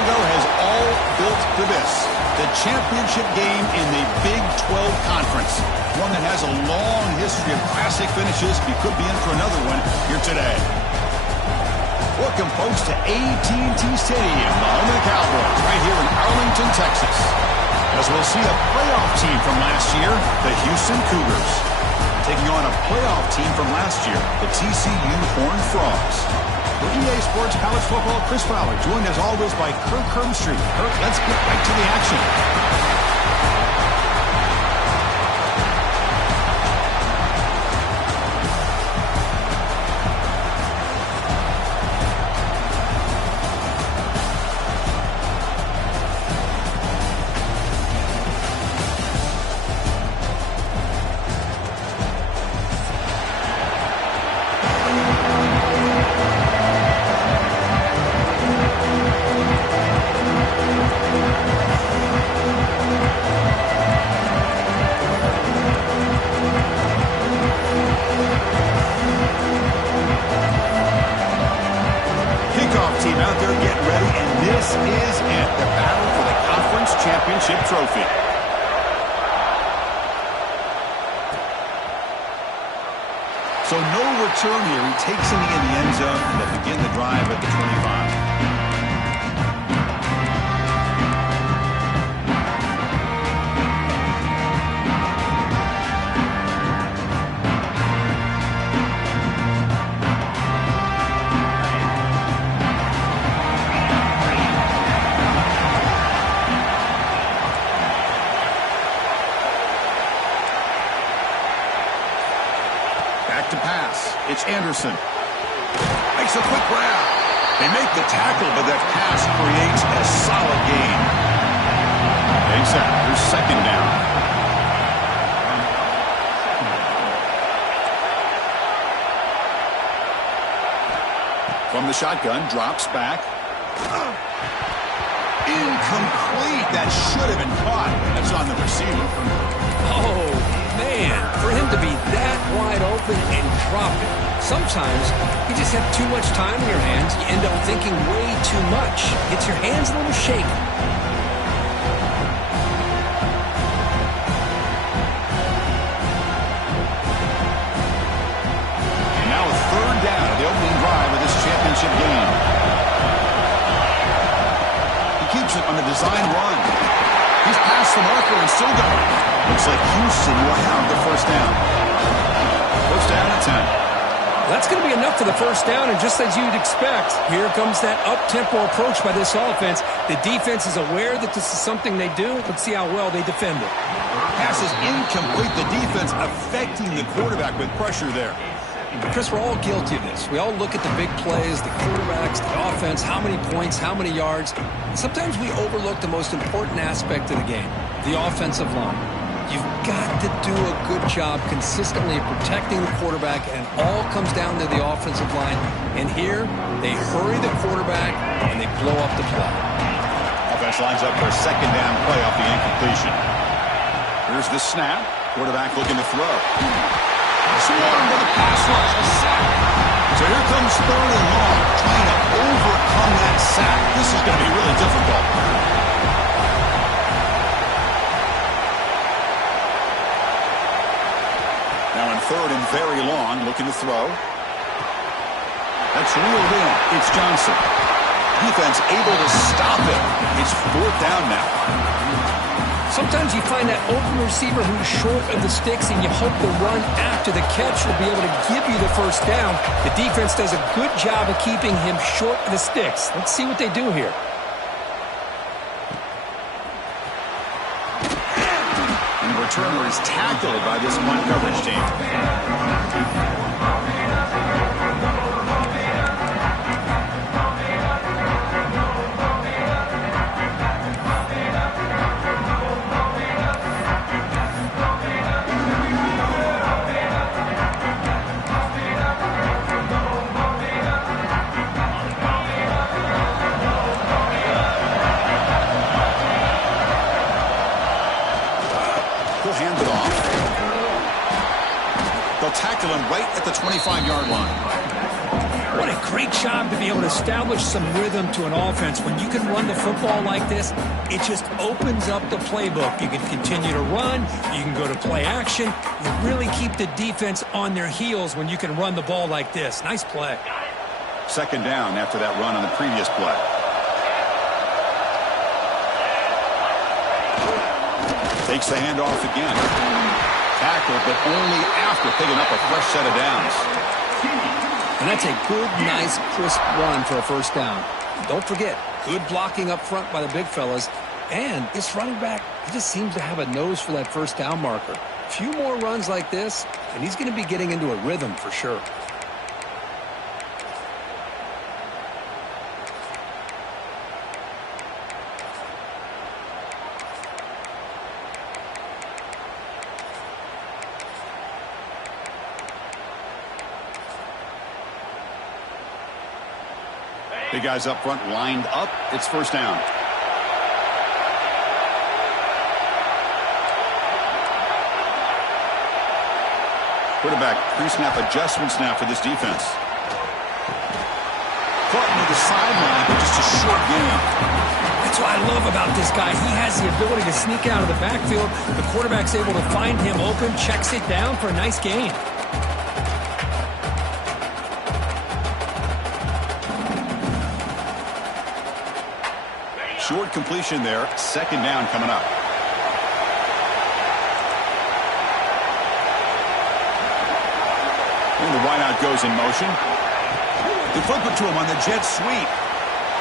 ago has all built to this. The championship game in the Big 12 Conference. One that has a long history of classic finishes. We could be in for another one here today. Welcome, folks, to AT&T Stadium, the home of the Cowboys, right here in Arlington, Texas. As we'll see a playoff team from last year, the Houston Cougars, taking on a playoff team from last year, the TCU Horned Frogs. For EA Sports College Football, Chris Fowler, joined as always by Kirk Herbstreit. Kirk, let's get right to the action. Trophy. So no return here. He takes it in the end zone and they begin the drive at the 25. To pass. It's Anderson. Makes a quick grab. They make the tackle, but that pass creates a solid gain. Exactly. Here's second down. From the shotgun, drops back. Incomplete. That should have been caught. That's on the receiver. Oh, man. For him to be that wide open and drop it. Sometimes you just have too much time in your hands. You end up thinking way too much. Gets your hands a little shaky. And now a third down of the opening drive of this championship game. He keeps it on the design run. He's past the marker and still going. Looks like Houston will have the first down. First down at 10. That's going to be enough for the first down, and just as you'd expect, here comes that up-tempo approach by this offense. The defense is aware that this is something they do. Let's see how well they defend it. Pass is incomplete. The defense affecting the quarterback with pressure there. Chris, we're all guilty of this. We all look at the big plays, the quarterbacks, the offense, how many points, how many yards. Sometimes we overlook the most important aspect of the game, the offensive line. You've got to do a good job consistently protecting the quarterback, and all comes down to the offensive line. And here, they hurry the quarterback, and they blow up the play. Offense lines up for a second down play off the incompletion. Here's the snap. Quarterback looking to throw. Swarm with a pass rush, a sack. So here comes third and long, trying to overcome that sack. This is going to be really difficult. Now in third and very long, looking to throw. That's reeled in. It's Johnson. Defense able to stop it. It's fourth down now. Sometimes you find that open receiver who's short of the sticks, and you hope the run after the catch will be able to give you the first down. The defense does a good job of keeping him short of the sticks. Let's see what they do here. And the returner is tackled by this punt coverage team. Tackle him right at the 25-yard line. What a great job to be able to establish some rhythm to an offense. When you can run the football like this, it just opens up the playbook. You can continue to run. You can go to play action. You really keep the defense on their heels when you can run the ball like this. Nice play. Second down after that run on the previous play. Takes the handoff again. Tackled, but only after picking up a fresh set of downs. And that's a good, nice, crisp run for a first down. Don't forget, good blocking up front by the big fellas. And this running back, he just seems to have a nose for that first down marker. A few more runs like this, and he's going to be getting into a rhythm for sure. Big guys up front lined up. It's first down. Quarterback pre-snap adjustments now for this defense. Caught near the sideline, but just a short game. That's what I love about this guy. He has the ability to sneak out of the backfield. The quarterback's able to find him open, checks it down for a nice gain. Short completion there. Second down coming up. And the wideout goes in motion. They flip it to him on the jet sweep.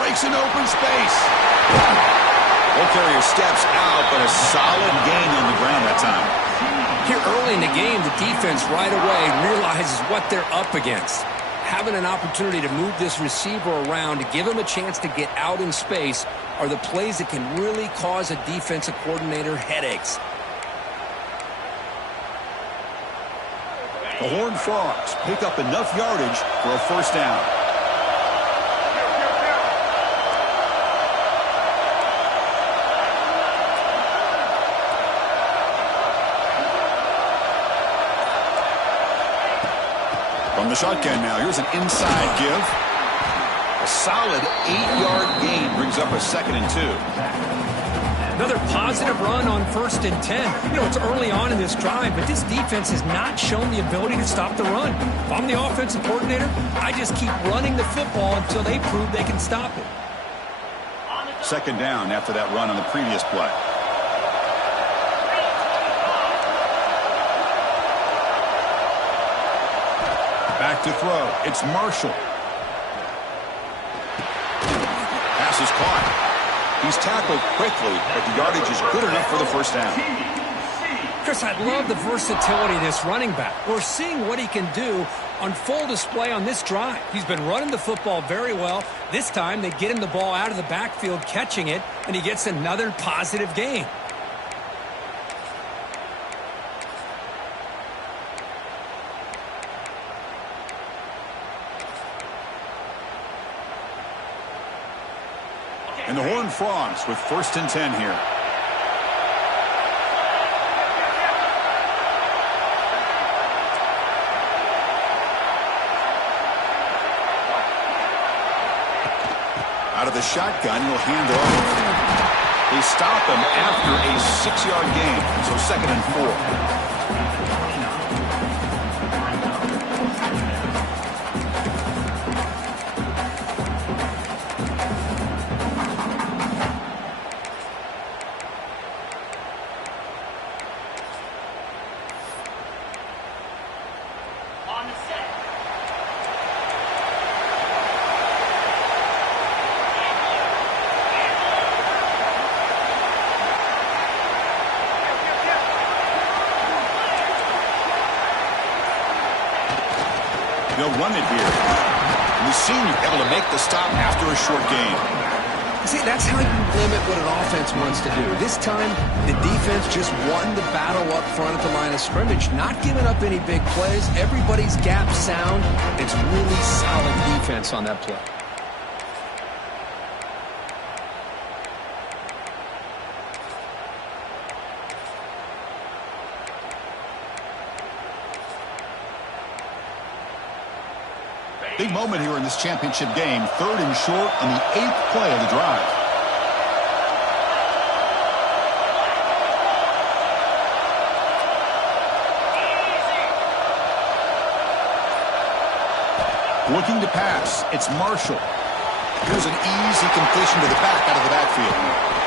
Breaks an open space. Ball carrier steps out, but a solid gain on the ground that time. Here early in the game, the defense right away realizes what they're up against. Having an opportunity to move this receiver around to give him a chance to get out in space are the plays that can really cause a defensive coordinator headaches. The Horned Frogs pick up enough yardage for a first down. From the shotgun now, here's an inside give. A solid 8-yard gain brings up a second and 2. Another positive run on 1st and 10. You know, it's early on in this drive, but this defense has not shown the ability to stop the run. If I'm the offensive coordinator, I just keep running the football until they prove they can stop it. Second down after that run on the previous play. Back to throw. It's Marshall. Pass is caught. He's tackled quickly, but the yardage is good enough for the first down. Chris, I love the versatility of this running back. We're seeing what he can do on full display on this drive. He's been running the football very well. This time, they get him the ball out of the backfield, catching it, and he gets another positive gain. And the Horned Frogs with 1st and 10 here. Out of the shotgun, he'll hand it off. They stop him after a 6-yard gain, so second and 4. They'll run it here. And the senior able to make the stop after a short gain. See, that's how you limit what an offense wants to do. This time, the defense just won the battle up front at the line of scrimmage, not giving up any big plays. Everybody's gap sound. It's really solid defense on that play. Big moment here in this championship game. 3rd and short on the 8th play of the drive. Looking to pass. It's Marshall. Here's an easy completion to the back out of the backfield.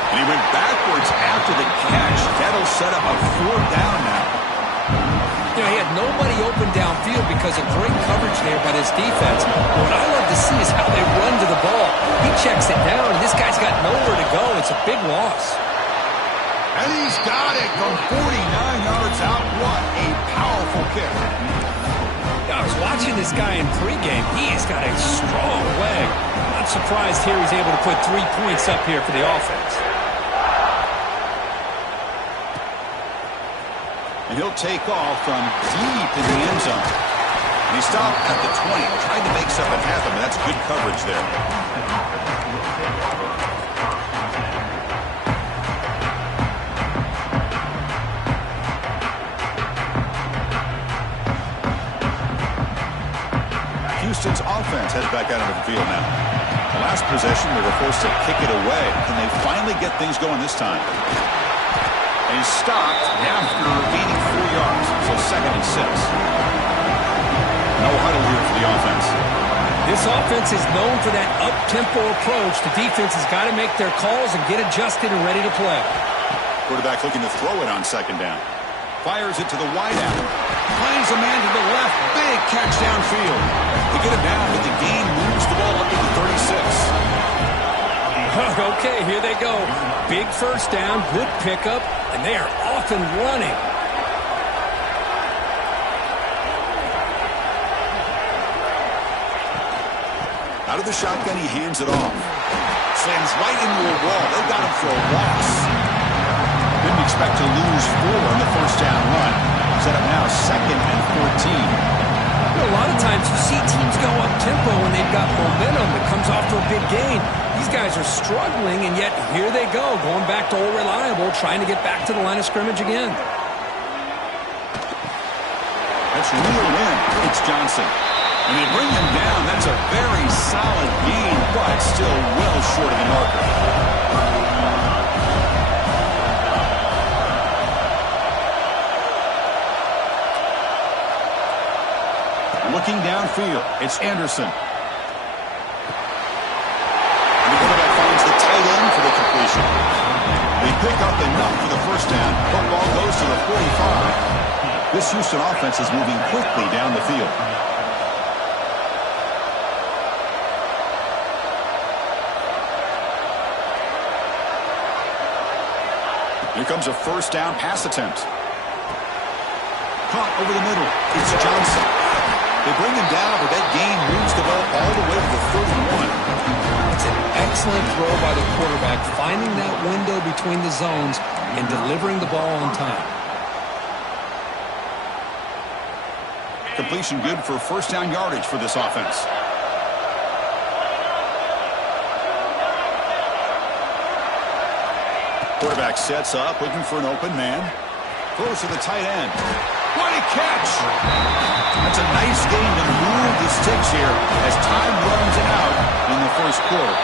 And he went backwards after the catch. That'll set up a 4th down now. You know, he had nobody open downfield because of great coverage there by this defense. What I love to see is how they run to the ball. He checks it down, and this guy's got nowhere to go. It's a big loss. And he's got it from 49 yards out. What a powerful kick. I was watching this guy in pregame. He's got a strong leg. Not surprised here he's able to put 3 points up here for the offense. And he'll take off from deep in the end zone. And he stopped at the 20. Tried to make something happen, but that's good coverage there. Houston's offense heads back out into the field now. The last possession, they were forced to kick it away. Can they finally get things going this time? And he's stopped after gaining 4 yards. So 2nd and 6. No huddle here for the offense. This offense is known for that up-tempo approach. The defense has got to make their calls and get adjusted and ready to play. Quarterback looking to throw it on 2nd down. Fires it to the wideout. Finds a man to the left. Big catch downfield. They get him down, but the gain moves the ball up to the 36. Okay, here they go. Big 1st down, good pickup, and they are off and running. Out of the shotgun, he hands it off. Slams right into a wall. They got him for a loss. Didn't expect to lose 4 on the 1st down run. Set up now 2nd and 14. A lot of times you see teams go up-tempo when they've got momentum that comes off for a big gain. These guys are struggling, and yet here they go, going back to old reliable, trying to get back to the line of scrimmage again. That's reeled in. It's Johnson. And they bring him down. That's a very solid gain, but still well short of the marker. Looking downfield, it's Anderson. And the quarterback finds the tight end for the completion. They pick up enough for the 1st down. Football goes to the 45. This Houston offense is moving quickly down the field. Here comes a 1st down pass attempt. Caught over the middle. It's Johnson. They bring him down, but that gain moves the ball all the way to the 31. It's an excellent throw by the quarterback, finding that window between the zones and delivering the ball on time. Completion good for 1st down yardage for this offense. Quarterback sets up, looking for an open man. Throws to the tight end. What a catch! That's a nice game to move the sticks here as time runs out in the 1st quarter.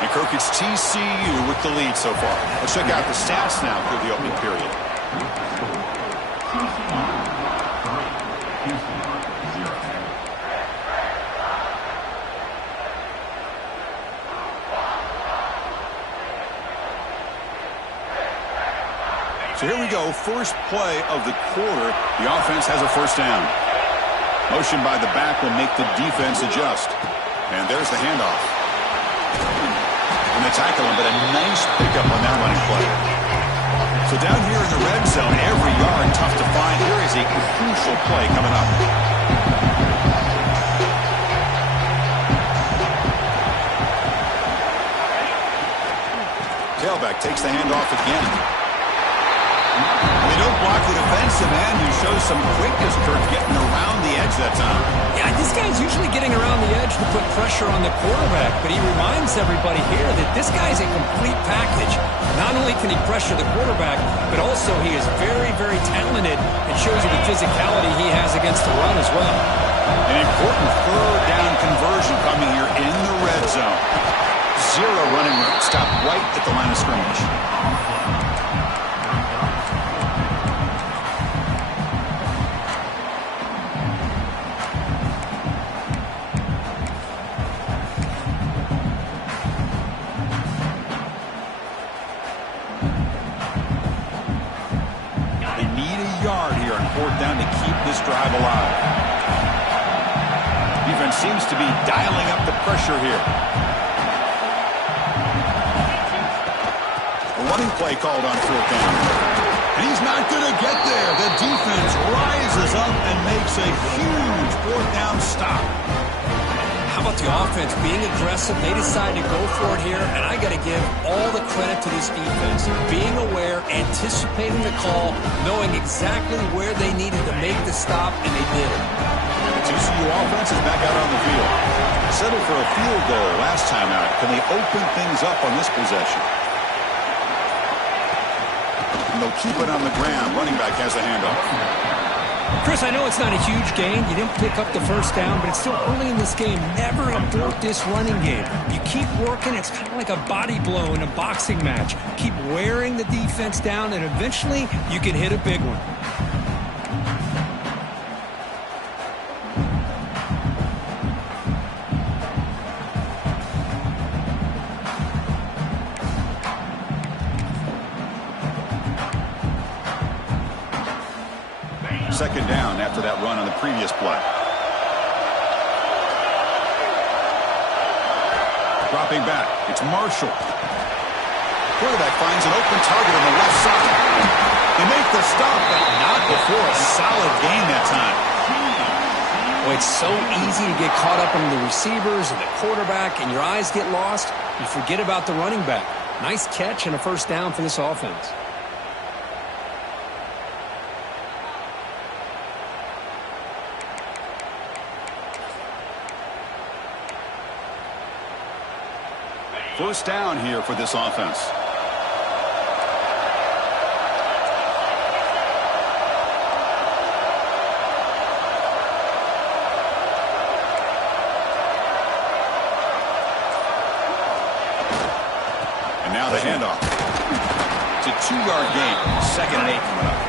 And Kirk, it's TCU with the lead so far. Let's check out the stats now for the opening period. So here we go, 1st play of the quarter. The offense has a 1st down. Motion by the back will make the defense adjust. And there's the handoff. And they tackle him, but a nice pickup on that running play. So down here in the red zone, every yard tough to find. Here is a crucial play coming up. Tailback takes the handoff again. They don't block the defensive end, who shows some quickness, Kirk, getting around the edge that time. Yeah, this guy's usually getting around the edge to put pressure on the quarterback, but he reminds everybody here that this guy's a complete package. Not only can he pressure the quarterback, but also he is very, very talented and shows you the physicality he has against the run as well. An important third down conversion coming here in the red zone. Zero running room. Stop right at the line of scrimmage. They need a yard here on fourth down to keep this drive alive. Defense seems to be dialing up the pressure here. A running play called on fourth down. And he's not going to get there. The defense rises up and makes a huge fourth down stop. How about the offense being aggressive? They decide to go for it here, and I got to give all the credit to this defense. Being aware, anticipating the call, knowing exactly where they needed to make the stop, and they did it. The TCU offense is back out on the field. Settled for a field goal last time out. Can they open things up on this possession? And they'll keep it on the ground. Running back has a handoff. Chris, I know it's not a huge gain. You didn't pick up the first down, but it's still early in this game. Never abort this running game. You keep working. It's kind of like a body blow in a boxing match. Keep wearing the defense down, and eventually you can hit a big one. Second down after that run on the previous play. Dropping back. It's Marshall. Quarterback finds an open target on the left side. They make the stop, but not before a solid gain that time. Well, it's so easy to get caught up in the receivers and the quarterback, and your eyes get lost. You forget about the running back. Nice catch and a first down for this offense. First down here for this offense. And now the handoff. It's a 2-yard gain. Second and 8 coming up.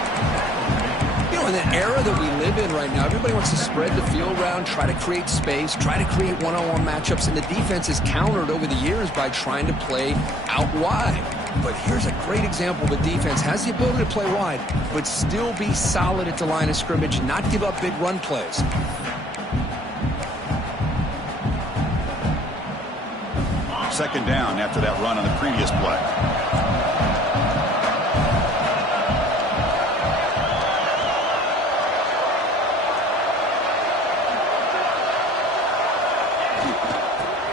You know, in the era that we live in right now, everybody wants to spread the field around, try to create space, try to create one-on-one matchups, and the defense is countered over the years by trying to play out wide. But here's a great example. The defense has the ability to play wide, but still be solid at the line of scrimmage, not give up big run plays. Second down after that run on the previous play.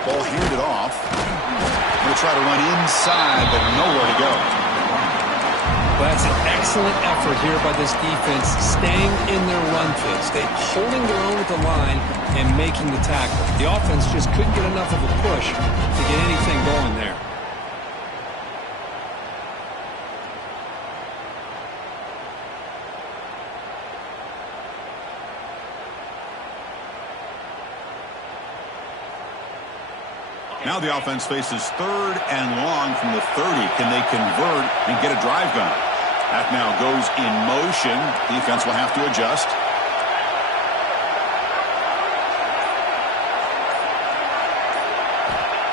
Ball handed off. Going to try to run inside, but nowhere to go. Well, that's an excellent effort here by this defense, staying in their run phase. They're holding their own at the line and making the tackle. The offense just couldn't get enough of a push to get anything going there. Now the offense faces third and long from the 30. Can they convert and get a drive going? That now goes in motion. Defense will have to adjust.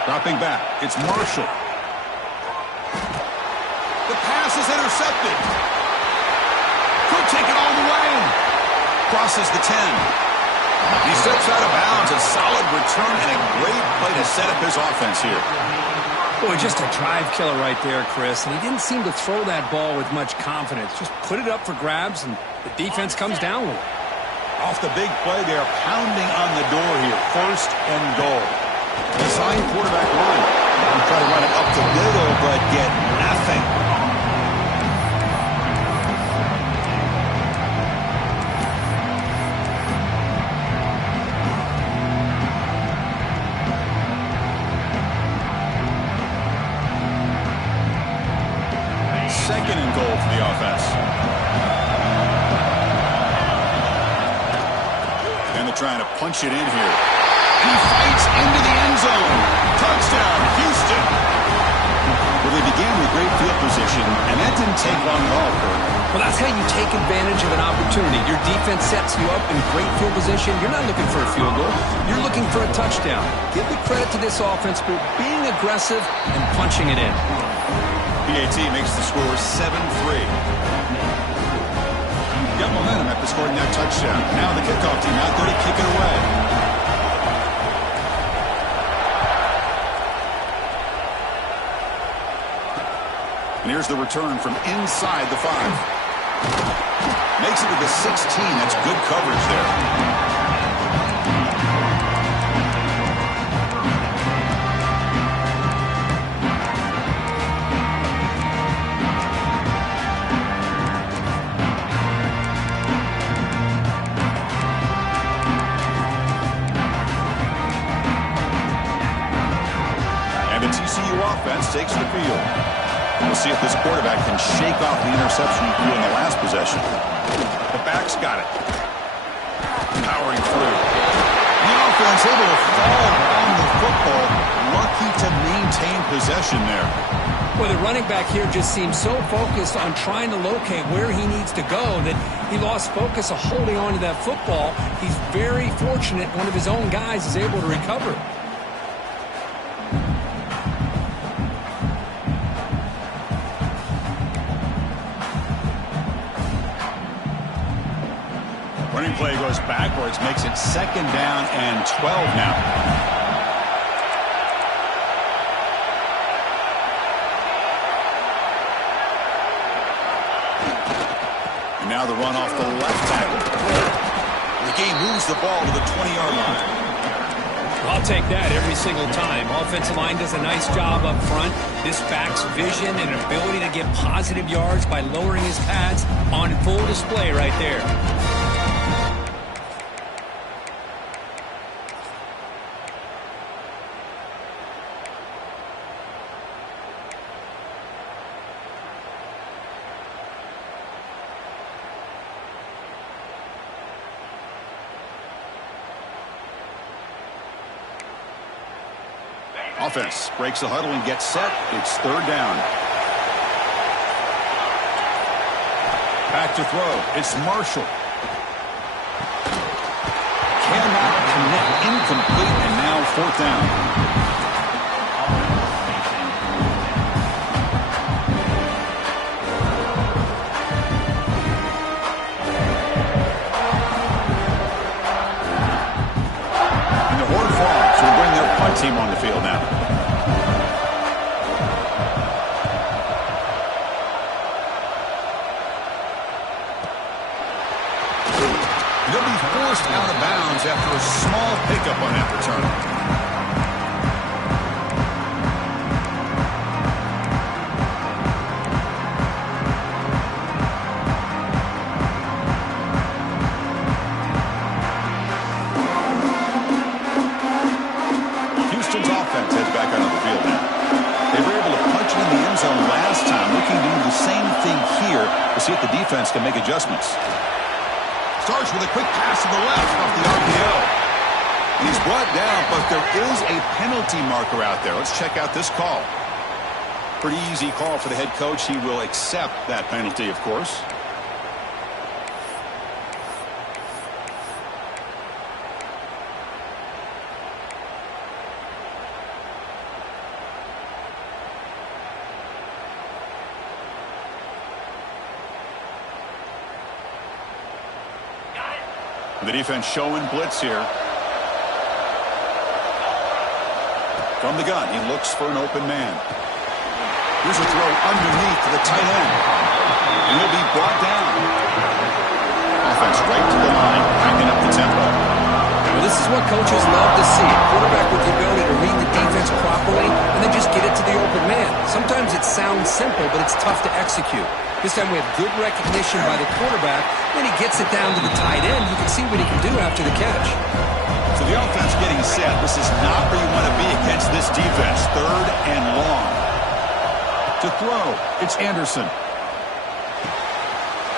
Dropping back. It's Marshall. The pass is intercepted. Could take it all the way. Crosses the 10. He steps out of bounds. A solid return and a great play to set up his offense here. Boy, just a drive killer right there, Chris. And he didn't seem to throw that ball with much confidence. Just put it up for grabs, and the defense comes down with it. Off the big play, they are pounding on the door here. First and goal. Design quarterback run. Try to run it up the middle, but get nothing. Second and goal for the offense. And the trying to punch it in here. And he fights into the end zone. Touchdown, Houston. Well, they began with great field position, and that didn't take long at all, Kurt. Well, that's how you take advantage of an opportunity. Your defense sets you up in great field position. You're not looking for a field goal. You're looking for a touchdown. Give the credit to this offense for being aggressive and punching it in. PAT makes the score 7-3. Got momentum after scoring that touchdown. Now the kickoff team out there to kick it away. And here's the return from inside the 5. Makes it to the 16. That's good coverage there. And the TCU offense takes the field. We'll see if this quarterback can shake off the interception he threw in the last possession. The back's got it. Powering through. The offense able to fall on the football. Lucky to maintain possession there. Well, the running back here just seems so focused on trying to locate where he needs to go that he lost focus of holding on to that football. He's very fortunate one of his own guys is able to recover. Running play goes backwards, makes it 2nd down and 12 now. And now the run off the left tackle. The game moves the ball to the 20-yard line. I'll take that every single time. Offensive line does a nice job up front. This back's vision and ability to get positive yards by lowering his pads on full display right there. Offense breaks the huddle and gets set. It's 3rd down. Back to throw. It's Marshall. Cannot connect. Incomplete, and now 4th down. And the Horned Frogs will bring their punt team on the field now. They'll be forced out of bounds after a small pickup on that return. Houston's offense heads back out on the field now. They were able to punch it in the end zone last time, looking to do the same thing here to see if the defense can make adjustments. Starts with a quick pass to the left off the RPO. He's brought down, but there is a penalty marker out there. Let's check out this call. Pretty easy call for the head coach. He will accept that penalty, of course. The defense showing blitz here. From the gun, he looks for an open man. Here's a throw underneath to the tight end. And he'll be brought down. Offense right to the line, packing up the tempo. Well, this is what coaches love to see. A quarterback with the ability to read the defense properly and then just get it to the open man. Sometimes it sounds simple, but it's tough to execute. This time we have good recognition by the quarterback. When he gets it down to the tight end, you can see what he can do after the catch. So the offense getting set. This is not where you want to be against this defense. 3rd and long. To throw, it's Anderson.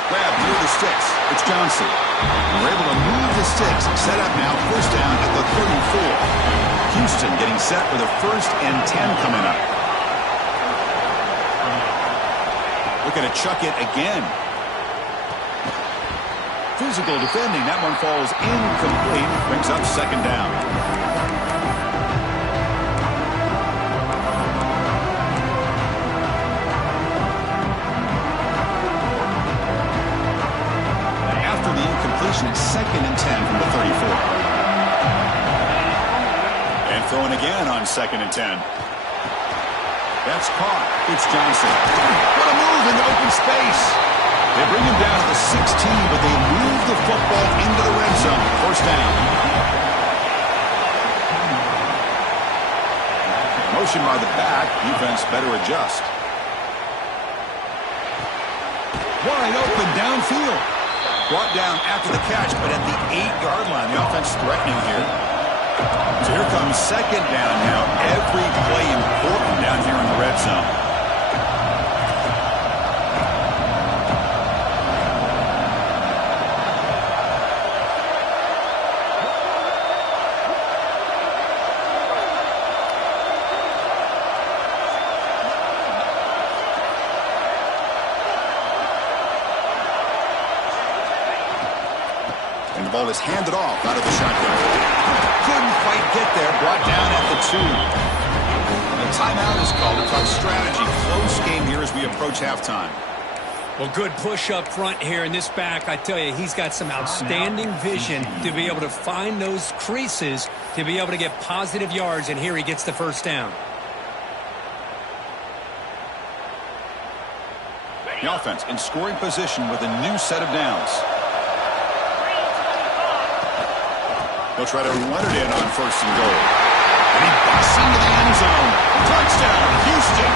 Grab near the sticks. It's Johnson. And we're able to move the sticks. Set up now, first down at the 34. Houston getting set for the 1st and 10 coming up. Looking to chuck it again. Physical defending. That one falls incomplete. Brings up 2nd down. After the incompletion, it's 2nd and 10 from the 34. And throwing again on 2nd and 10. That's caught. It's Johnson. What a move in the open space. They bring him down to the 16, but they move the football into the red zone. 1st down. Motion by the back. Defense better adjust. Wide open downfield. Brought down after the catch, but at the 8-yard line. The offense threatening here. So here comes 2nd down now. Every play important down here in the red zone. And the ball is handed off out of the shotgun. Couldn't quite get there. Brought down at the 2. The timeout is called. To talk strategy. Close game here as we approach halftime. Well, good push up front here in this back. I tell you, he's got some outstanding vision to be able to find those creases, to be able to get positive yards, and here he gets the 1st down. The offense in scoring position with a new set of downs. They'll try to run it in on 1st and goal. And he busts into the end zone. Touchdown, Houston.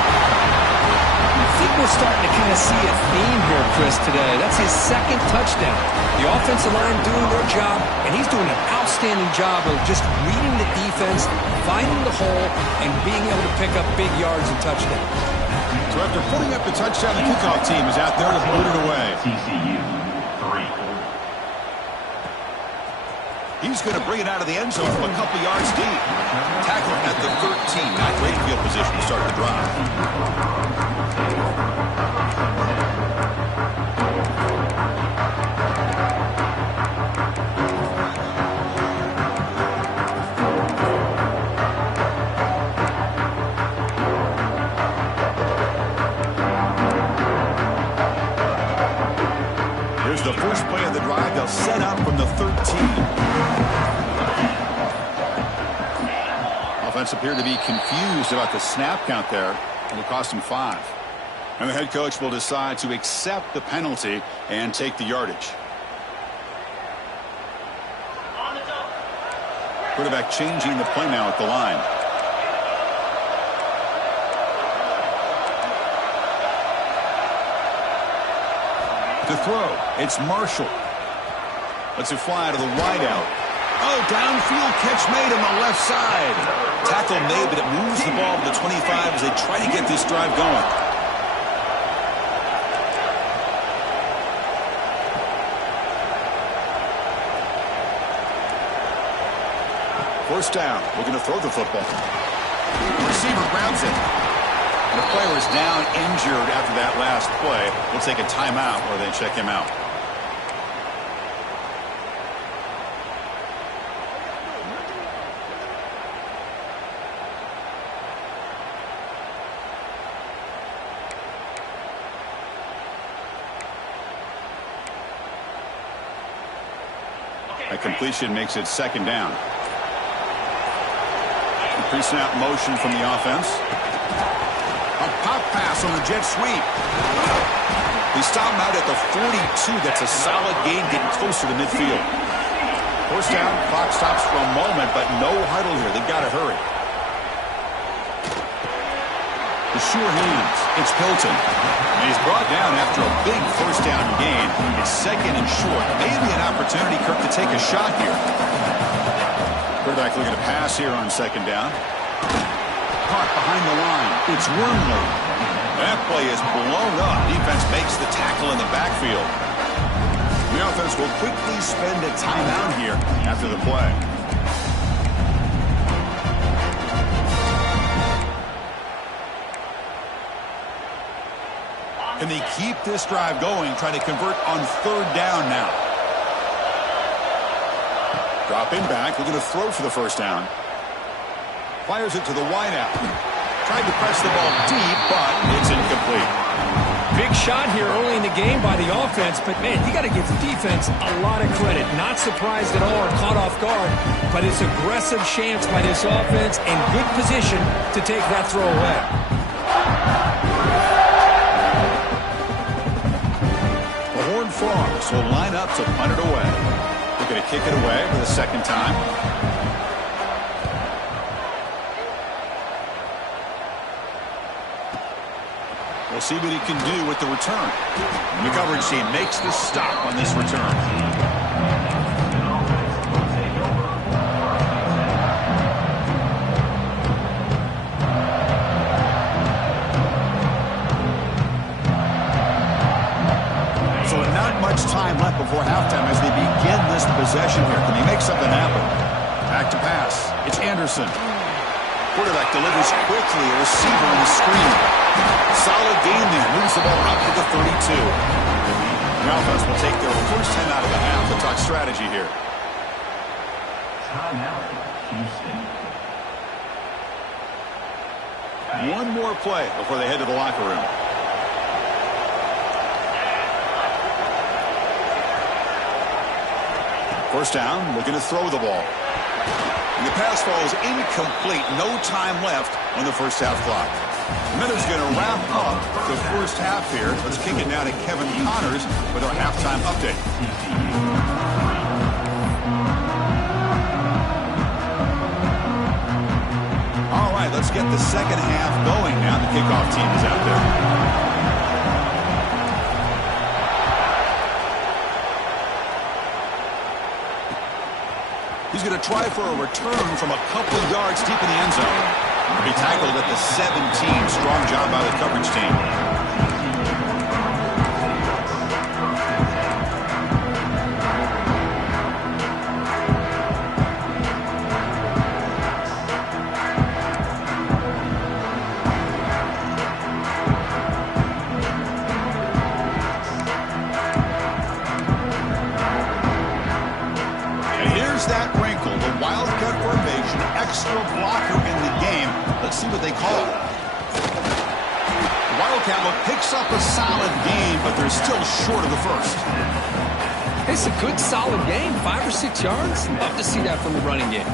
I think we're starting to kind of see a theme here, Chris, today. That's his 2nd touchdown. The offensive line doing their job, and he's doing an outstanding job of just reading the defense, finding the hole, and being able to pick up big yards and touchdowns. So after putting up the touchdown, the kickoff team is out there to put it away. TCU, 3. He's going to bring it out of the end zone from a couple yards deep. Tackle at the 13. Not great field position to start the drive. Here's the first play of the drive. They'll set up from the 13. Offense appeared to be confused about the snap count there. It'll cost him 5. And the head coach will decide to accept the penalty and take the yardage. Quarterback changing the play now at the line. To throw, it's Marshall. Lets it fly to the wideout. Oh, downfield catch made on the left side. Tackle made, but it moves the ball to the 25 as they try to get this drive going. First down. Looking to throw the football. Receiver grabs it. The player is down injured after that last play. We'll take a timeout where they check him out. A completion makes it 2nd down. Pre-snap motion from the offense. A pop pass on the jet sweep. He stopped him out at the 42. That's a solid gain, getting closer to midfield. First down, clock stops for a moment, but no huddle here. They've got to hurry. The sure hands. It's Hilton. And he's brought down after a big first down gain. It's 2nd and short. Maybe an opportunity, Kirk, to take a shot here. Quarterback looking to pass here on 2nd down. Caught behind the line. It's Wormley. That play is blown up. Defense makes the tackle in the backfield. The offense will quickly spend a timeout here after the play. Can they keep this drive going, trying to convert on third down now? Dropping back, looking to throw for the first down. Fires it to the wideout. Tried to press the ball deep, but it's incomplete. Big shot here early in the game by the offense, but, man, you got to give the defense a lot of credit. Not surprised at all or caught off guard, but it's aggressive chance by this offense and good position to take that throw away. Frogs will line up to punt it away. They're going to kick it away for the second time. We'll see what he can do with the return. And the coverage team makes the stop on this return. Time left before halftime as they begin this possession here. Can he make something happen? Back to pass. It's Anderson. Quarterback delivers quickly. A receiver on the screen. Solid game there. Moves the ball up to the 32. The offense will take their first time out of the half to talk strategy here. Timeout, Houston. One more play before they head to the locker room. First down, looking to throw the ball. And the pass falls incomplete. No time left on the first half clock. The Minutes going to wrap up the first half here. Let's kick it now to Kevin Connors with our halftime update. All right, let's get the second half going now. The kickoff team is out there. He's going to try for a return from a couple of yards deep in the end zone. He'll be tackled at the 17. Strong job by the coverage team. Extra blocker in the game. Let's see what they call it. The Wildcat picks up a solid game, but they're still short of the first. It's a good, solid game. 5 or 6 yards. Love to see that from the running game.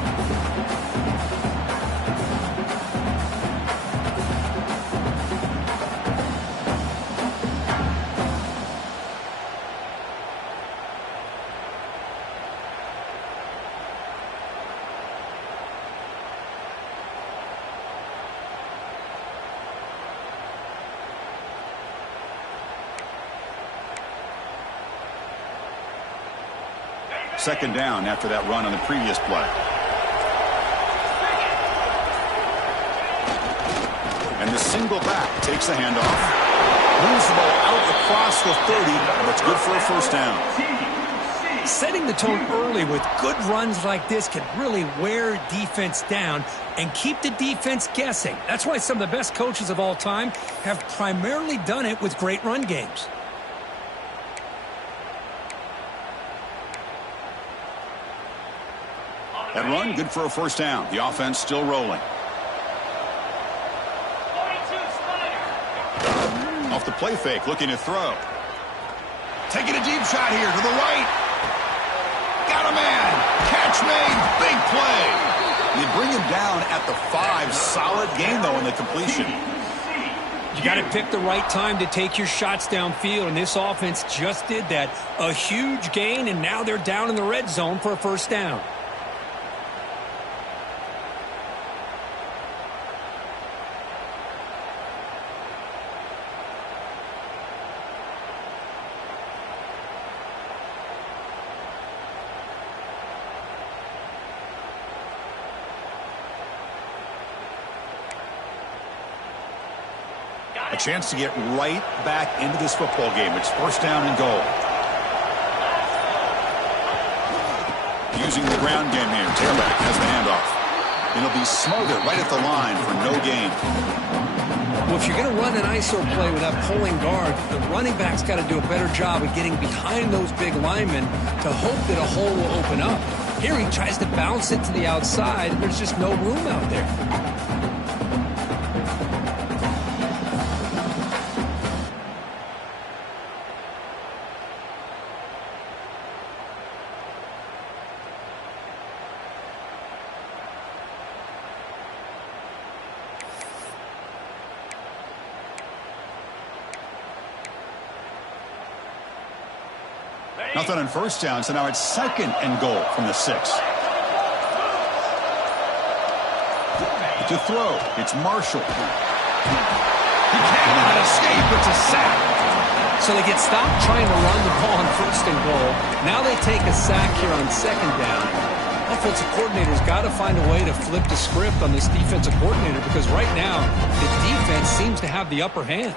Second down after that run on the previous play. And the single back takes the handoff. Moves the ball out across the 30. That's good for a first down. Setting the tone early with good runs like this can really wear defense down and keep the defense guessing. That's why some of the best coaches of all time have primarily done it with great run games. That run, good for a first down. The offense still rolling. Off the play fake, looking to throw. Taking a deep shot here to the right. Got a man. Catch made. Big play. They bring him down at the 5. Solid game, though, in the completion. You got to pick the right time to take your shots downfield, and this offense just did that. A huge gain, and now they're down in the red zone for a first down. A chance to get right back into this football game. It's first down and goal. using the ground game here. Tailback has the handoff. It'll be smothered right at the line for no gain. Well, if you're going to run an ISO play with that pulling guard, the running back's got to do a better job of getting behind those big linemen to hope that a hole will open up. Here he tries to bounce it to the outside, and there's just no room out there. Nothing on first down, so now it's 2nd and goal from the 6. To throw, it's Marshall. He cannot escape, it's a sack. So they get stopped trying to run the ball on 1st and goal. Now they take a sack here on 2nd down. Offensive coordinator's got to find a way to flip the script on this defensive coordinator because right now the defense seems to have the upper hand.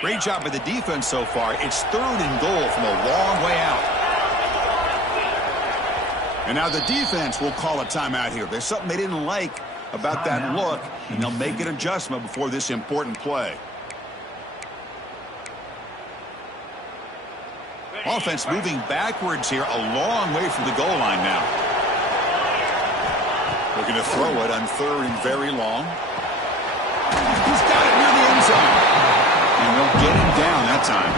Great job by the defense so far. It's 3rd and goal from a long way out. And now the defense will call a timeout here. There's something they didn't like about that look, and they'll make an adjustment before this important play. Offense moving backwards here, a long way from the goal line now. Looking to throw it on 3rd and very long. He's got it near the end zone. And they'll get him down that time.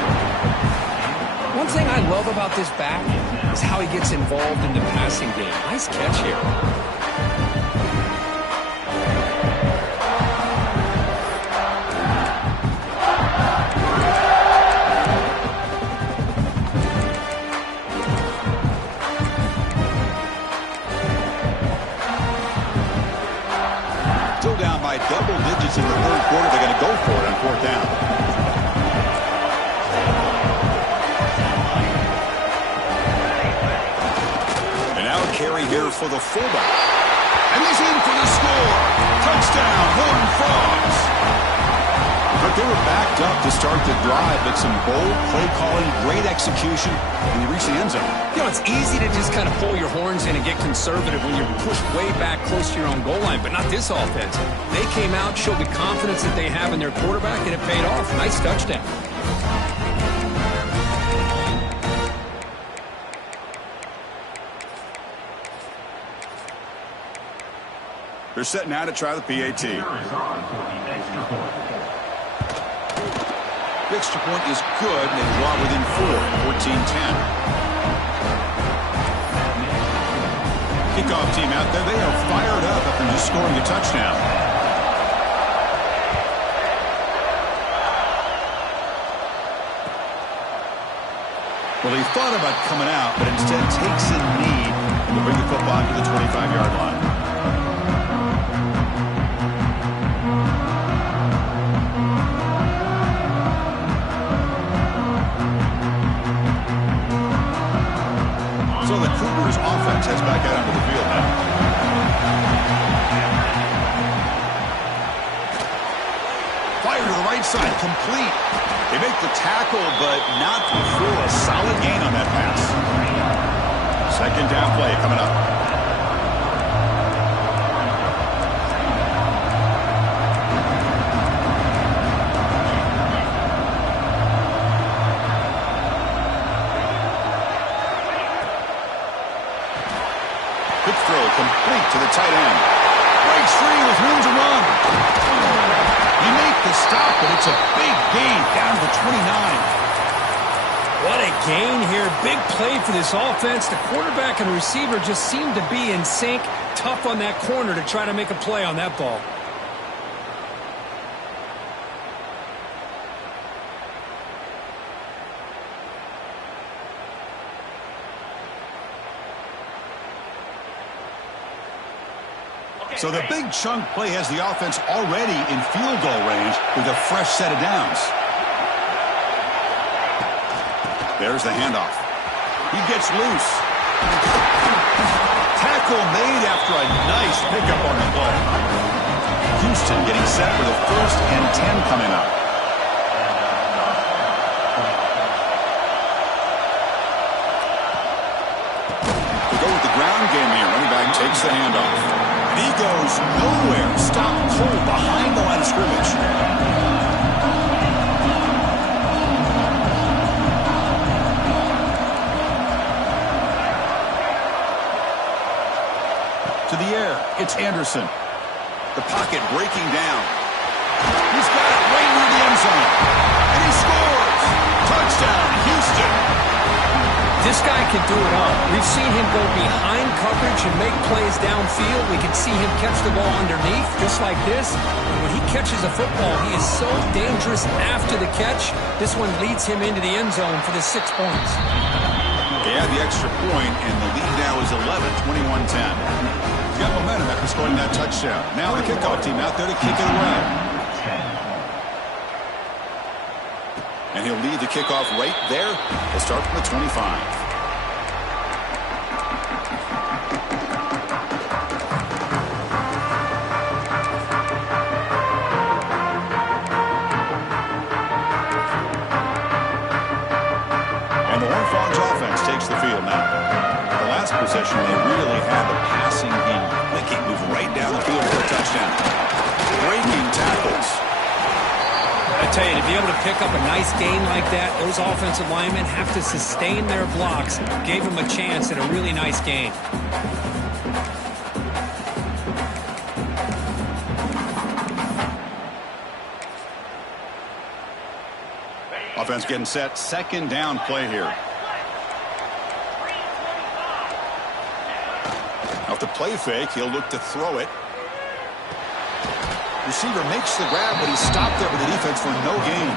One thing I love about this back is how he gets involved in the passing game. Nice catch here. Still down by double digits in the 3rd quarter. They're going to go for it on 4th down. Carry here for the fullback. And he's in for the score. Touchdown, Horned Frogs. But they were backed up to start the drive, but some bold play calling, great execution, and they reached the end zone. You know, it's easy to just kind of pull your horns in and get conservative when you're pushed way back close to your own goal line, but not this offense. They came out, showed the confidence that they have in their quarterback, and it paid off. Nice touchdown. They're setting out to try the PAT. The extra point is good, and they draw within 4, 14-10. Kickoff team out there. They are fired up after just scoring a touchdown. Well, he thought about coming out, but instead takes a knee to bring the football to the 25-yard line. So the Cougars offense heads back out onto the field now. Fire to the right side, complete. They make the tackle, but not before a solid gain on that pass. 2nd down play coming up. Quick throw, complete to the tight end. Breaks free with room to run. You make the stop, but it's a big gain down to the 29. What a gain here. Big play for this offense. The quarterback and receiver just seem to be in sync. Tough on that corner to try to make a play on that ball. So the big chunk play has the offense already in field goal range with a fresh set of downs. There's the handoff. He gets loose. Tackle made after a nice pickup on the play. Houston getting set with a 1st and 10 coming up. We go with the ground game here. Running back takes the handoff. And he goes nowhere. Stopped cold behind the line of scrimmage. To the air, it's Anderson. The pocket breaking down. He's got it right near the end zone. And he scores! Touchdown, Houston! This guy can do it all. We've seen him go behind coverage and make plays downfield. We can see him catch the ball underneath, just like this. And when he catches a football, he is so dangerous after the catch. This one leads him into the end zone for the 6 points. They add the extra point, and the lead now is 11, 21-10. Got momentum after scoring that touchdown. Now the kickoff team out there to kick it away. And he'll lead the kickoff right there. He'll start from the 25. And the Horned Frogs offense takes the field now. The last possession, they really had the passing game. They can't move right down the field for a touchdown. Breaking tackles. I tell you, to be able to pick up a nice gain like that, those offensive linemen have to sustain their blocks. Gave them a chance at a really nice gain. Offense getting set. 2nd down play here. Off the play fake, he'll look to throw it. Receiver makes the grab, but he's stopped there with the defense for no gain.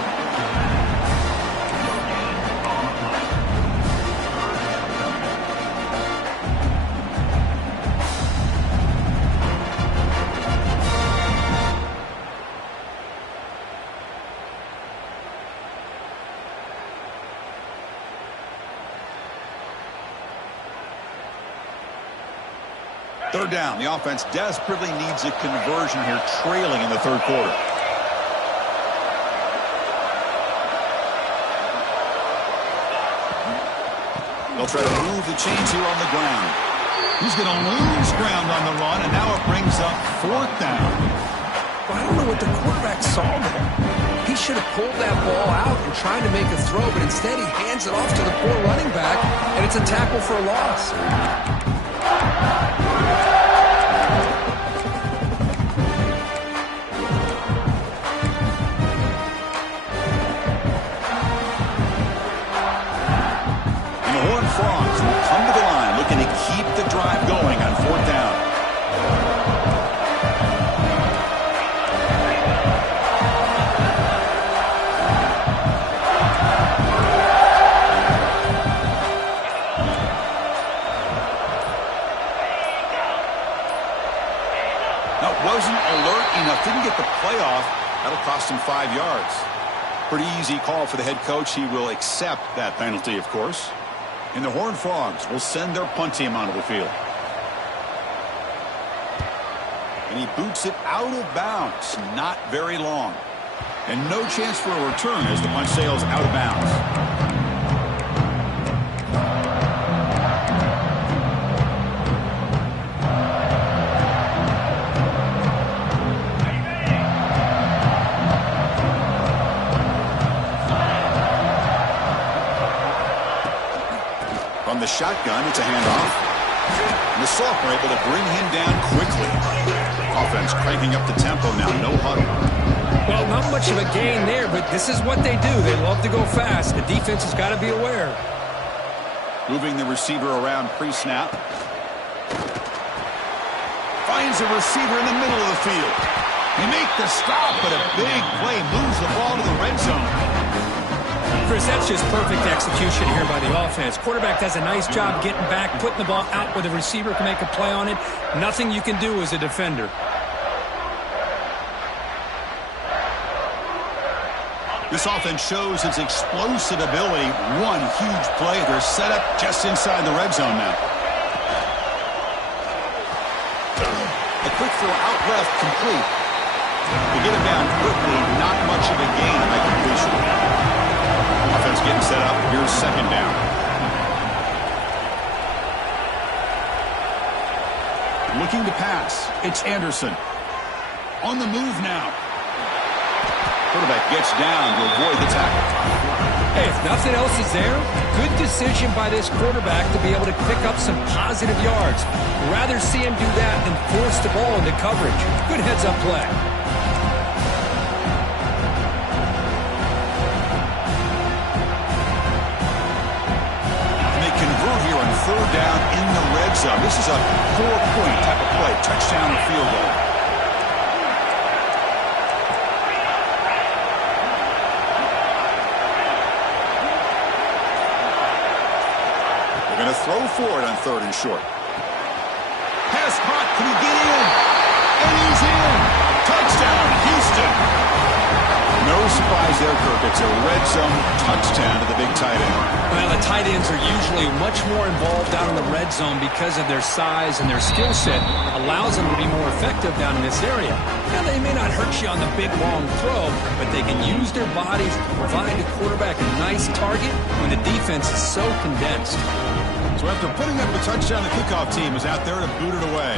Third down. The offense desperately needs a conversion here, trailing in the 3rd quarter. They'll try to move the chains here on the ground. He's going to lose ground on the run, and now it brings up 4th down. Well, I don't know what the quarterback saw there. He should have pulled that ball out and tried to make a throw, but instead he hands it off to the poor running back, and it's a tackle for a loss. Frogs will come to the line looking to keep the drive going on 4th down. Now, wasn't alert enough. Didn't get the play off. That'll cost him 5 yards. Pretty easy call for the head coach. He will accept that penalty, of course. And the Horned Frogs will send their punt team onto the field. And he boots it out of bounds. Not very long. And no chance for a return as the punt sails out of bounds. From the shotgun, it's a handoff. And the sophomore able to bring him down quickly. Offense cranking up the tempo now, no huddle. Well, not much of a gain there, but this is what they do. They love to go fast. The defense has got to be aware. Moving the receiver around pre-snap. Finds a receiver in the middle of the field. He makes the stop, but a big play moves the ball to the red zone. Chris, that's just perfect execution here by the offense. Quarterback does a nice job getting back, putting the ball out where the receiver can make a play on it. Nothing you can do as a defender. This offense shows its explosive ability. One huge play. They're set up just inside the red zone now. A quick throw out left, complete. To get him down quickly, not much of a gain on that completion. Offense getting set up. Here's second down. Looking to pass. It's Anderson. On the move now. Quarterback gets down to avoid the tackle. Hey, if nothing else is there, good decision by this quarterback to be able to pick up some positive yards. Rather see him do that than force the ball into coverage. Good heads-up play. They convert here on third down in the red zone. This is a 4-point type of play. Touchdown or field goal. Going to throw for it on third and short. Pass caught. Can he get in? And he's in. Touchdown, Houston. No surprise there, Kirk. It's a red zone touchdown to the big tight end. Well, the tight ends are usually much more involved down in the red zone because of their size and their skill set. Allows them to be more effective down in this area. Now, they may not hurt you on the big, long throw, but they can use their bodies to provide the quarterback a nice target when the defense is so condensed. So after putting up a touchdown, the kickoff team is out there to boot it away.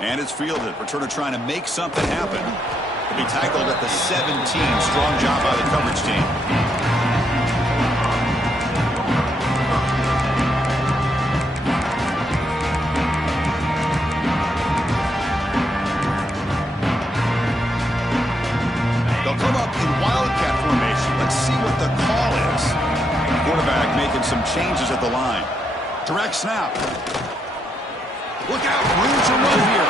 And it's fielded. Returner trying to make something happen. He'll be tackled at the 17. Strong job by the coverage team. They'll come up in wildcat formation. Let's see what the call is. Quarterback making some changes at the line. Direct snap. Look out, room to run here.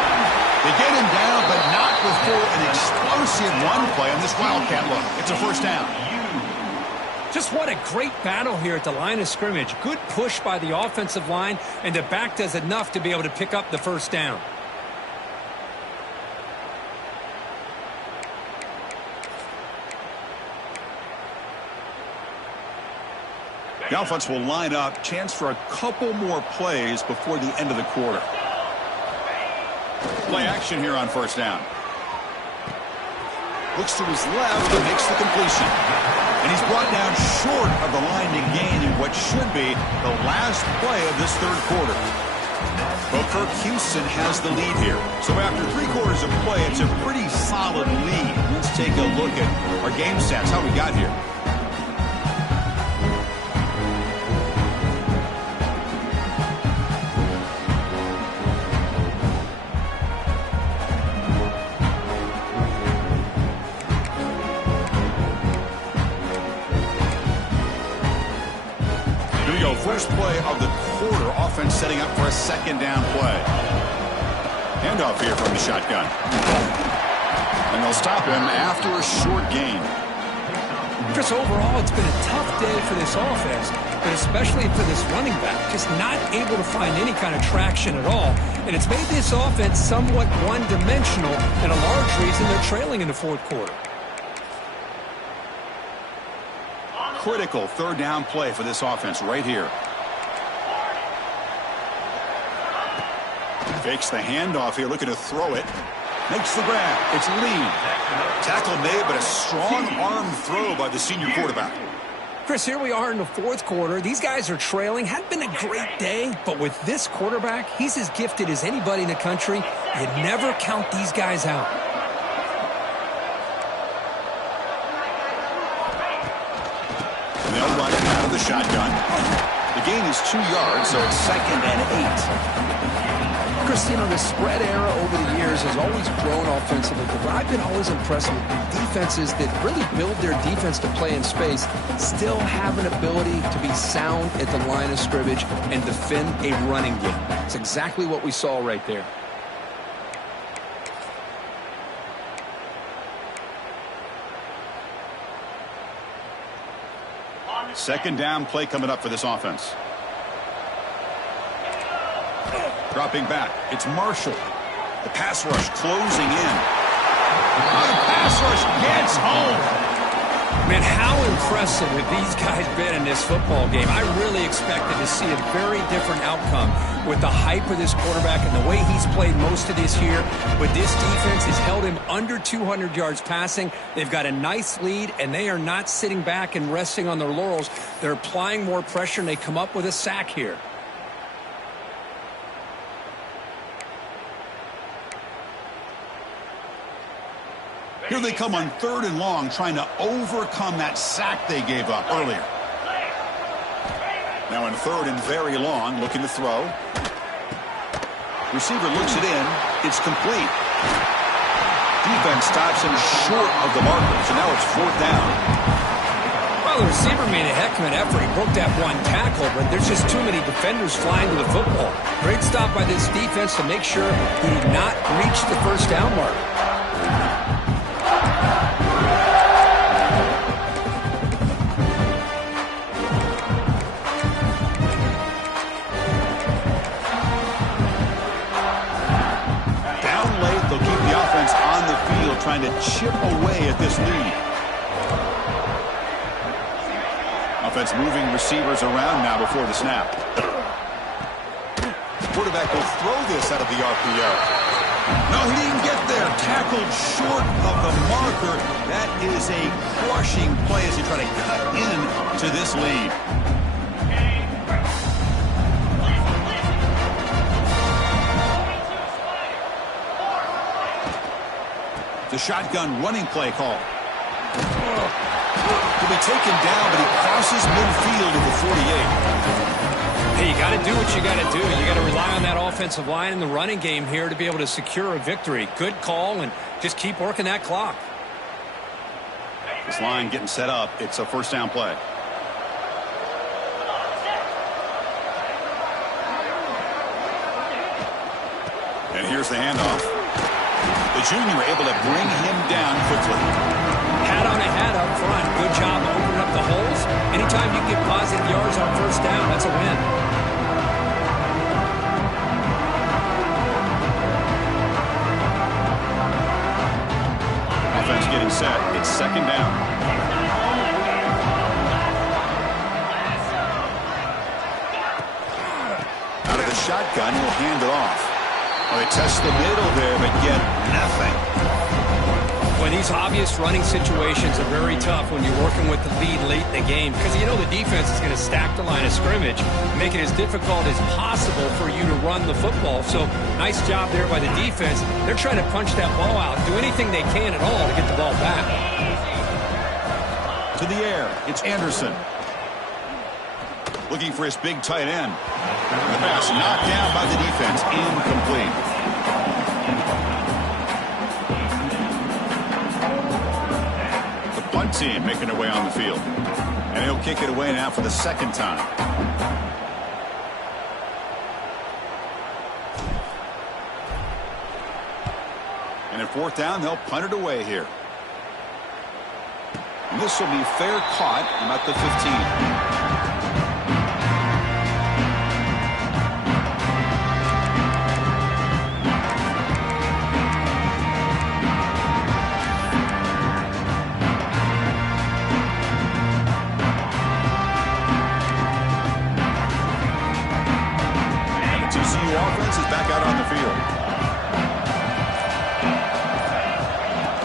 They get him down, but not before an explosive run play on this wildcat look. It's a first down. Just what a great battle here at the line of scrimmage. Good push by the offensive line, and the back does enough to be able to pick up the first down. The offense will line up. Chance for a couple more plays before the end of the quarter. Play action here on first down. Looks to his left and makes the completion. And he's brought down short of the line to gain in what should be the last play of this third quarter. Well, Kirk, Houston has the lead here. So after 3 quarters of play, it's a pretty solid lead. Let's take a look at our game stats, how we got here. First play of the quarter, offense setting up for a second down play. Handoff here from the shotgun. And they'll stop him after a short gain. Chris, overall, it's been a tough day for this offense, but especially for this running back, just not able to find any kind of traction at all. And it's made this offense somewhat one-dimensional, and a large reason they're trailing in the fourth quarter. Critical third down play for this offense right here. Fakes the handoff here, looking to throw it. Makes the grab. It's lead. Tackle made, but a strong arm throw by the senior quarterback. Chris, here we are in the fourth quarter. These guys are trailing. Hadn't been a great day, but with this quarterback, he's as gifted as anybody in the country. You never count these guys out. They'll run it out of the shotgun. The gain is 2 yards, so it's 2nd and 8. Chris, you know, the spread era over the years has always grown offensively, but I've been always impressed with defenses that really build their defense to play in space, still have an ability to be sound at the line of scrimmage and defend a running game. It's exactly what we saw right there. Second down play coming up for this offense. Dropping back, it's Marshall. The pass rush closing in. Oh, the pass rush gets home. Man, how impressive have these guys been in this football game? I really expected to see a very different outcome with the hype of this quarterback and the way he's played most of this year. But this defense has held him under 200 yards passing. They've got a nice lead, and they are not sitting back and resting on their laurels. They're applying more pressure, and they come up with a sack here. Here they come on 3rd and long, trying to overcome that sack they gave up earlier. Now in 3rd and very long, looking to throw. Receiver looks it in. It's complete. Defense stops him short of the marker, so now it's 4th down. Well, the receiver made a heck of an effort. He broke that one tackle, but there's just too many defenders flying to the football. Great stop by this defense to make sure he did not reach the 1st down mark. On the field trying to chip away at this lead. Offense moving receivers around now before the snap. Quarterback will throw this out of the RPO. No, he didn't get there. Tackled short of the marker. That is a crushing play as he try to cut into this lead. The shotgun running play call. He'll be taken down, but he crosses midfield at the 48. Hey, you got to do what you got to do. You got to rely on that offensive line in the running game here to be able to secure a victory. Good call, and just keep working that clock. This line getting set up. It's a 1st down play. And here's the handoff. The junior able to bring him down quickly. Hat on a hat up front. Good job opening up the holes. Anytime you get positive yards on 1st down, that's a win. Offense getting set. It's 2nd down. Out of the shotgun, he'll hand it off. Well, they test the middle there, but get nothing. Well, these obvious running situations are very tough when you're working with the lead late in the game because you know the defense is going to stack the line of scrimmage, make it as difficult as possible for you to run the football. So nice job there by the defense. They're trying to punch that ball out, do anything they can at all to get the ball back. To the air, it's Anderson. Looking for his big tight end. The pass knocked down by the defense. Incomplete. The punt team making their way on the field. And he'll kick it away now for the 2nd time. And at 4th down, they'll punt it away here. And this will be fair caught about the 15. Offense is back out on the field.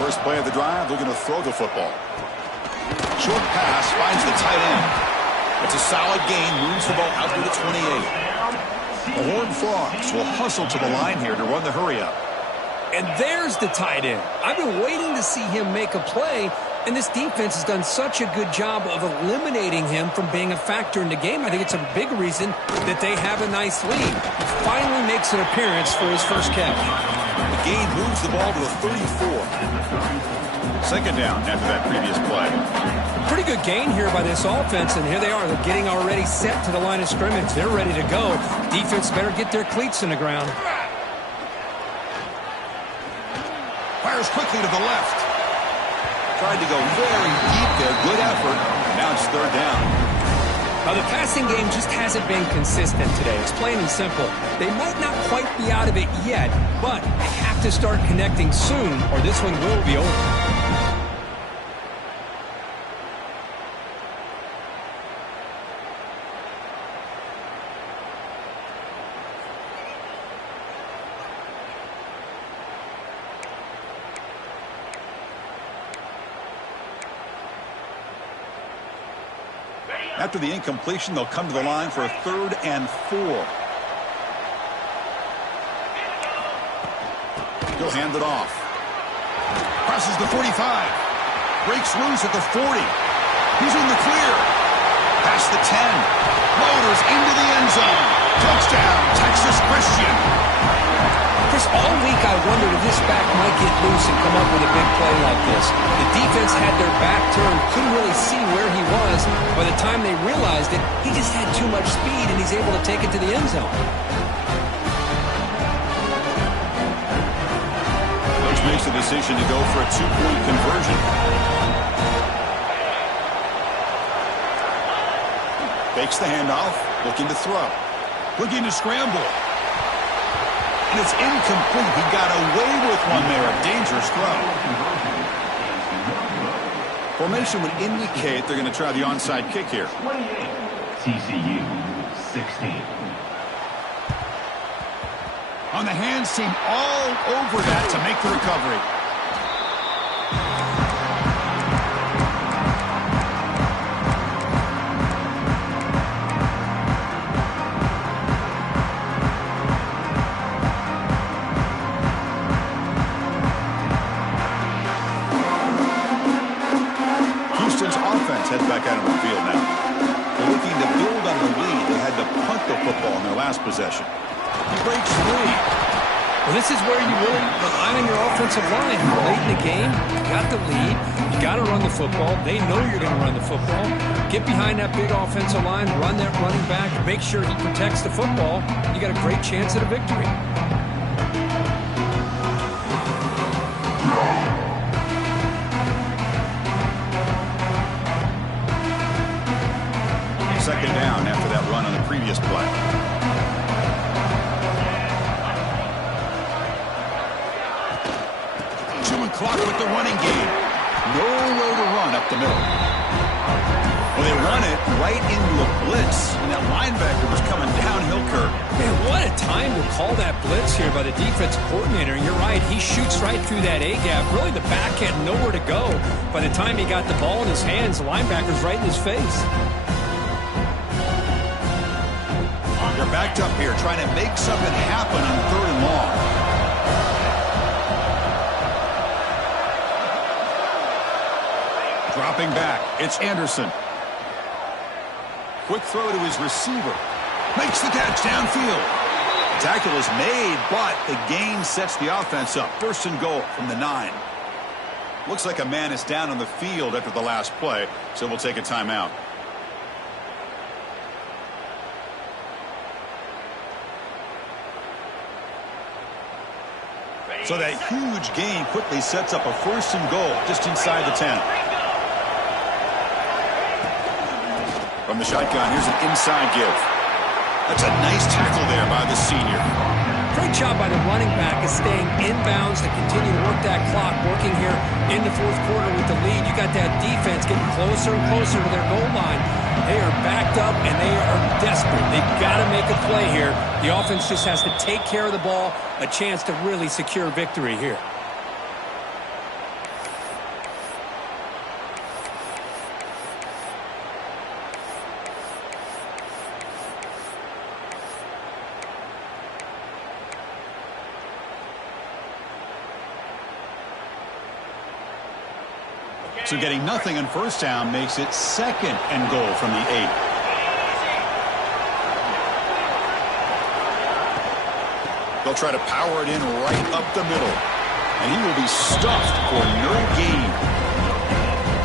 First play of the drive, they're going to throw the football. Short pass finds the tight end. It's a solid gain, moves the ball out to the 28. The Horned Frogs will hustle to the line here to run the hurry up. And there's the tight end. I've been waiting to see him make a play, and this defense has done such a good job of eliminating him from being a factor in the game. I think it's a big reason that they have a nice lead. He finally makes an appearance for his first catch. The gain moves the ball to the 34. 2nd down after that previous play. Pretty good gain here by this offense, and here they are. They're getting already set to the line of scrimmage. They're ready to go. Defense better get their cleats in the ground. Fires quickly to the left. Tried to go very deep there. Good effort. Now it's 3rd down. The passing game just hasn't been consistent today. It's plain and simple. They might not quite be out of it yet, but they have to start connecting soon or this one will be over. After the incompletion, they'll come to the line for a 3rd and 4. He'll hand it off. Crosses the 45. Breaks loose at the 40. He's in the clear. Past the 10. Motors into the end zone. Touchdown, Texas Christian. Chris, all week I wondered if this back might get loose and come up with a big play like this. The defense had their back turned, couldn't really see where he was. By the time they realized it, he just had too much speed, and he's able to take it to the end zone. Coach makes the decision to go for a 2-point conversion. Fakes the handoff, looking to throw. Looking to scramble. And it's incomplete. He got away with one there. A dangerous throw. Formation would indicate they're going to try the onside kick here. TCU 16. On the hands team all over that to make the recovery. Heads back out on the field now. They're looking to build on the lead. They had to punt the football in their last possession. He breaks free. Well, this is where you really rely on your offensive line. Late in the game, you got the lead. You got to run the football. They know you're going to run the football. Get behind that big offensive line, run that running back, make sure he protects the football. You got a great chance at a victory. 2nd down after that run on the previous play. Chewing clock with the running game. Nowhere to run up the middle. Well, they run it right into a blitz, and that linebacker was coming downhill curve. Man, what a time to call that blitz here by the defensive coordinator. And you're right, he shoots right through that A-gap. Really, the back had nowhere to go. By the time he got the ball in his hands, the linebacker's right in his face. They're backed up here, trying to make something happen on 3rd and long. Dropping back, it's Anderson. Quick throw to his receiver. Makes the catch downfield. Tackle is made, but the gain sets the offense up. 1st and goal from the 9. Looks like a man is down on the field after the last play, so we'll take a timeout. So that huge gain quickly sets up a 1st and goal just inside the 10. From the shotgun, here's an inside give. That's a nice tackle there by the senior. Great job by the running back of staying inbounds to continue to work that clock, working here in the 4th quarter with the lead. You got that defense getting closer and closer to their goal line. They are backed up, and they are desperate. They've got to make a play here. The offense just has to take care of the ball, a chance to really secure victory here. So getting nothing on 1st down makes it 2nd and goal from the 8. They'll try to power it in right up the middle. And he will be stuffed for no gain.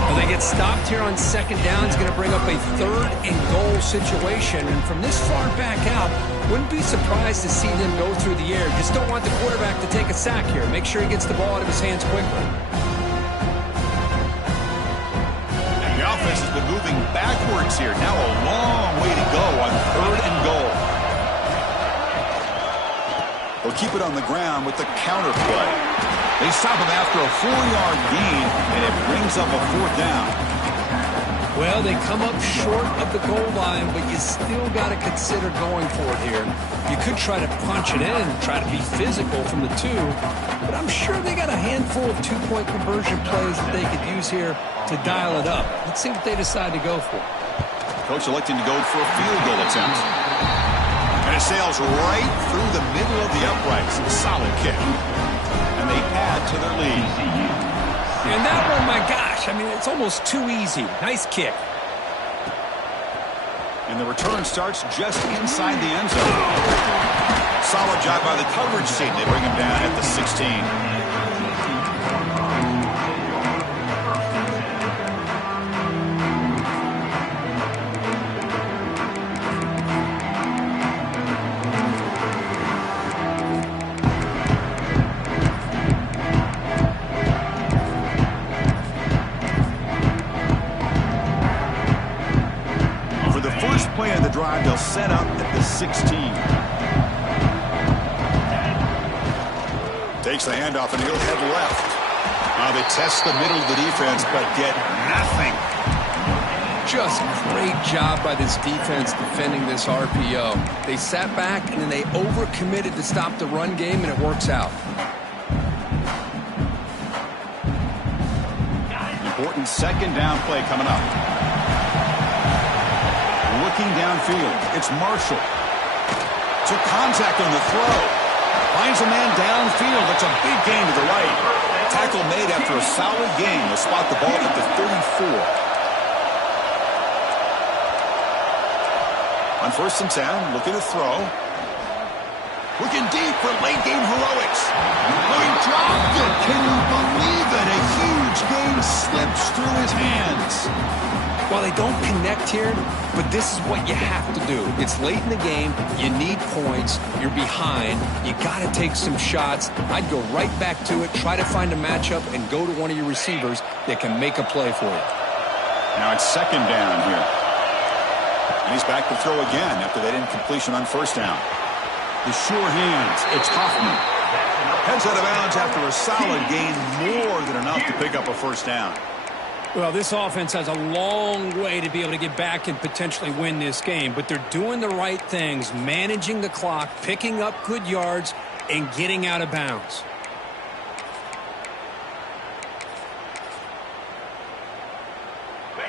Well, they get stopped here on 2nd down. It's going to bring up a 3rd and goal situation. And from this far back out, wouldn't be surprised to see them go through the air. Just don't want the quarterback to take a sack here. Make sure he gets the ball out of his hands quickly. offense has been moving backwards here. Now a long way to go on 3rd and goal. They'll keep it on the ground with the counter play. They stop him after a 4-yard gain, and it brings up a 4th down. Well, they come up short of the goal line, but you still got to consider going for it here. You could try to punch it in, try to be physical from the 2, but I'm sure they got a handful of 2-point conversion plays that they could use here to dial it up. Let's see what they decide to go for. Coach electing to go for a field goal attempt. And it sails right through the middle of the uprights. Solid kick. And they add to their lead. And that one, my gosh, I mean, it's almost too easy. Nice kick. And the return starts just inside the end zone. Solid job by the coverage team. They bring him down at the 16. They'll set up at the 16. Takes the handoff and he'll head left. They test the middle of the defense but get nothing. Just great job by this defense defending this RPO. They sat back and then they overcommitted to stop the run game, and it works out. Important 2nd down play coming up. Looking downfield, it's Marshall. Took contact on the throw. Finds a man downfield. It's a big gain to the right. Tackle made after a solid gain. They'll spot the ball at the 34. On 1st and 10, looking to throw. Looking deep for late game heroics. Oh, he dropped it. Can you believe it? A huge gain slips through his hands. Well, they don't connect here, but this is what you have to do. It's late in the game. You need points. You're behind. You got to take some shots. I'd go right back to it, try to find a matchup, and go to one of your receivers that can make a play for you. Now it's 2nd down here. And he's back to throw again after that incompletion on 1st down. The sure hands. It's Hoffman. Heads out of bounds after a solid gain, more than enough to pick up a 1st down. Well, this offense has a long way to be able to get back and potentially win this game, but they're doing the right things, managing the clock, picking up good yards, and getting out of bounds.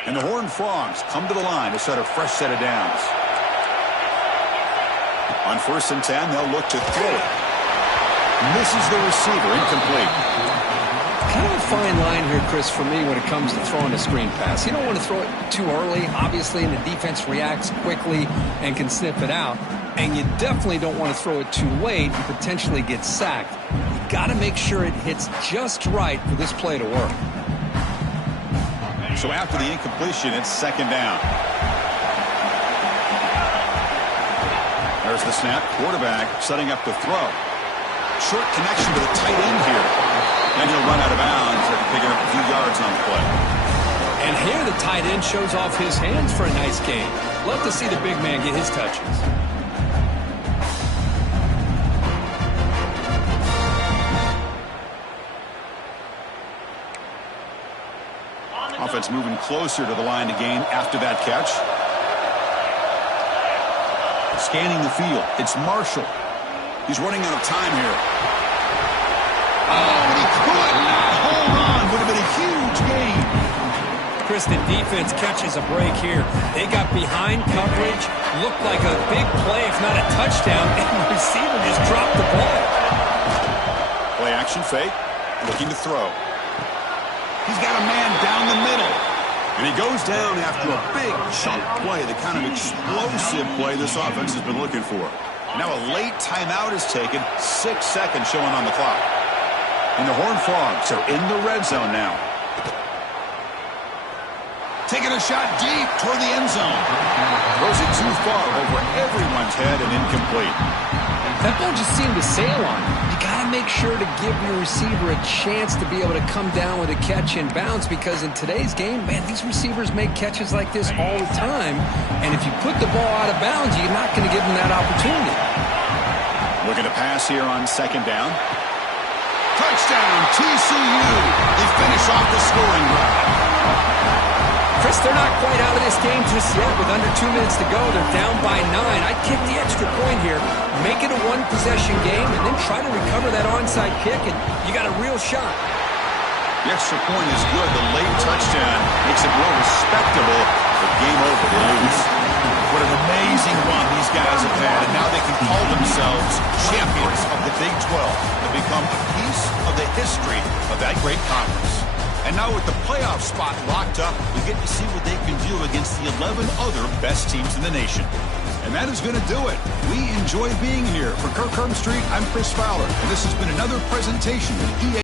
And the Horned Frogs come to the line to set a fresh set of downs. On 1st and 10, they'll look to throw it. Misses the receiver, incomplete. Kind of a fine line here, Chris, for me when it comes to throwing a screen pass. You don't want to throw it too early, obviously, and the defense reacts quickly and can sniff it out. And you definitely don't want to throw it too late and potentially get sacked. You got to make sure it hits just right for this play to work. So after the incompletion, it's 2nd down. There's the snap. Quarterback setting up the throw. Short connection to the tight end here. And he'll run out of bounds after picking up a few yards on the play. And here the tight end shows off his hands for a nice gain. Love to see the big man get his touches. Offense moving closer to the line to gain after that catch. Scanning the field. It's Marshall. He's running out of time here. Oh, and he could not hold on. Would have been a huge gain. Chris, the defense catches a break here. They got behind coverage. Looked like a big play, if not a touchdown, and the receiver just dropped the ball. Play action fake. Looking to throw. He's got a man down the middle. And he goes down after a big chunk play, the kind of explosive play this offense has been looking for. Now a late timeout is taken. 6 seconds showing on the clock. And the Horned Frogs are in the red zone now. Taking a shot deep toward the end zone. Throws it too far over everyone's head and incomplete. That ball just seemed to sail on him. You got to make sure to give your receiver a chance to be able to come down with a catch and bounce, because in today's game, man, these receivers make catches like this all the time. And if you put the ball out of bounds, you're not going to give them that opportunity. Looking to pass here on second down. Touchdown, TCU. They finish off the scoring drive. Chris, they're not quite out of this game just yet. With under 2 minutes to go, they're down by 9. I'd kick the extra point here, make it a one-possession game, and then try to recover that onside kick, and you got a real shot. The extra point is good. The late touchdown makes it real respectable, but game over. They lose. What an amazing run these guys have had, and now they can call themselves champions of the Big 12 and become a piece of the history of that great conference. And now with the playoff spot locked up, we get to see what they can do against the 11 other best teams in the nation. And that is going to do it. We enjoy being here. For Kirk Herbstreit, I'm Chris Fowler, and this has been another presentation of EA.